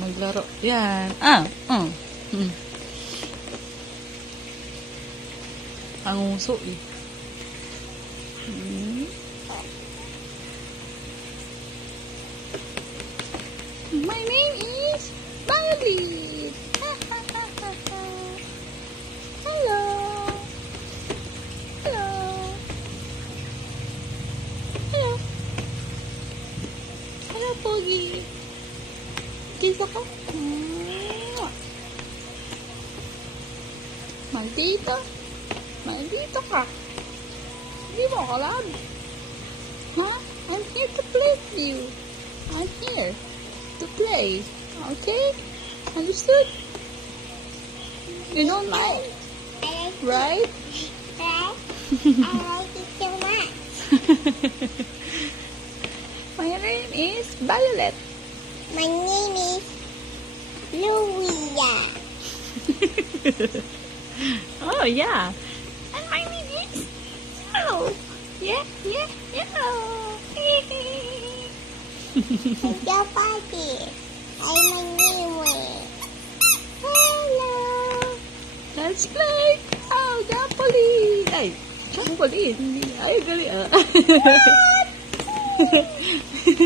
Maglaro. Yan. Ang uso eh. My name is Violet. Hello. Hello. Hello. Hello, Pogi. Kiss ako. Maldito. Maldito ka. Hindi mo ako alam. Huh? I'm here to play with you. I'm here to play. Okay? Understood? You don't mind? Right? I like it so much. My name is Violet. My name is Louisa. Oh, yeah. And my name is Yellow. Yeah. Hello, Party. I'm my name. Hello. Let's play. Oh, Trampoline. Ay, trampoline. Ay, gali ah.